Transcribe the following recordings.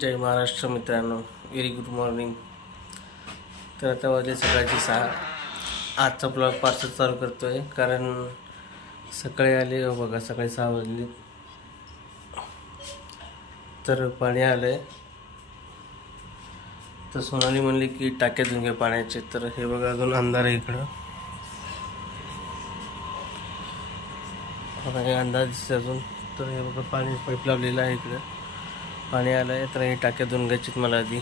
जय महाराष्ट्र मित्रांनो, very good morning. तर आता वाजले सकाळची 6। आजचा ब्लॉग पार्सल चालू करतोय कारण सकाळी आले बघा, सकाळी 6 वाजले तर पाणी आलंय। तर सोनाली म्हणली की टाक्या धुवून घे पाण्याचे, तर हे बघा अजून अंधार आहे इकडं, हे अंदाज दिसते अजून। तर हे बघा पाणी पाईप लावलेलं आहे, इकडे पाणी आलंय, तर हे टाक्या धुवून घ्यायचीत मला आधी।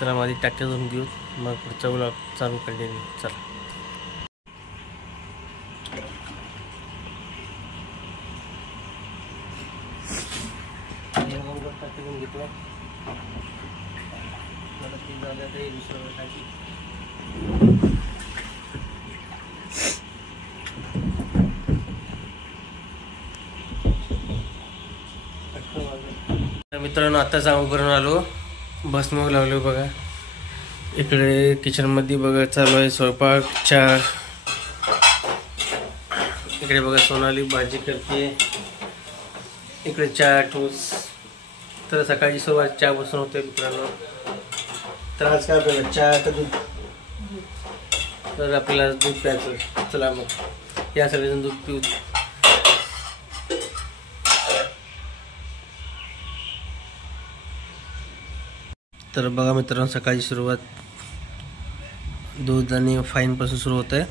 चला माझी टाक्या धुवून घेऊ, मग पुढचा ब्लॉग चालू कंटिन्यू। चला टाकी धुवून घेतो, मला ती झालं ते दुसरं टाकी। मित्रांनो आता जाऊ करून आलो, भस्म लावलो बघा। इकडे किचन मध्ये बघा चालू आहे स्वयंपाक, चहा। इकडे बघा सोनाली भाजी करते, इकडे चहा टोस। तर सकाळची सुरुवात चहा बसून होते मित्रांनो। तर आज काय आपल्याला चहा का दूध, तर आपल्याला दूध प्यायचं। चला मग या सगळेजण दूध पिऊ। तर बघा मित्रांनो सकाळची सुरुवात दूध आणि फाईन पासून सुरू होत आहे।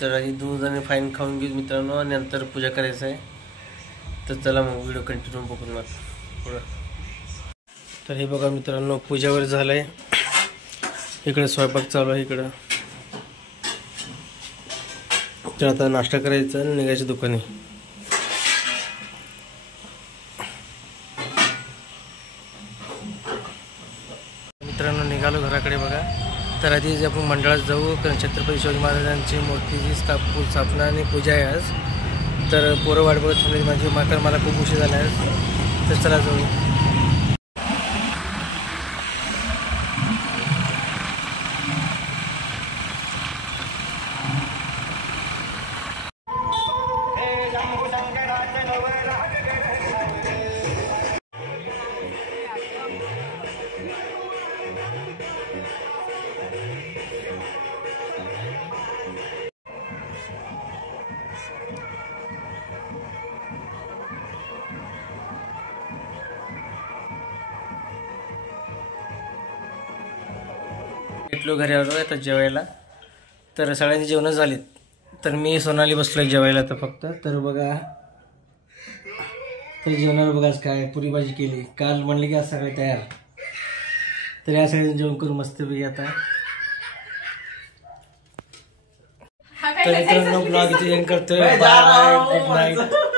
तर आधी दूध आणि फाईन खाऊन घेऊ मित्रांनो, आणि नंतर पूजा करायचं आहे। तर चला मग व्हिडिओ कंटिन्यू बघून मग पुढं। तर हे बघा मित्रांनो पूजावर झालंय, इकडे स्वयंपाक चालू आहे इकडं। तर आता नाश्ता करायचा आणि निघायच्या दुकानी। मित्रांनो निघालो घराकडे बघा। तर आधी आपण मंडळात जाऊ, कारण छत्रपती शिवाजी महाराजांची मूर्तीची स्थापना आणि पूजा आहे आज। तर पोरं वाट बघत थांबली माझी, मात्र मला खूप उशीर झाला आहे। तर चला जाऊ। घरी आलो आता जेवायला। तर सगळ्यांची जेवणं झालीत, तर मी सोनाली बसलोय जेवायला तर फक्त। तर बघा तर जेवणावर बघा काय पुरी भाजी केली, काल म्हणले की आज सगळे तयार। तर या सगळ्यांनी जेवण करून मस्तपैकी आता। तर मित्रांनो ब्लॉग इथे एंड करतोय, बाय बाय, गुड नाईट।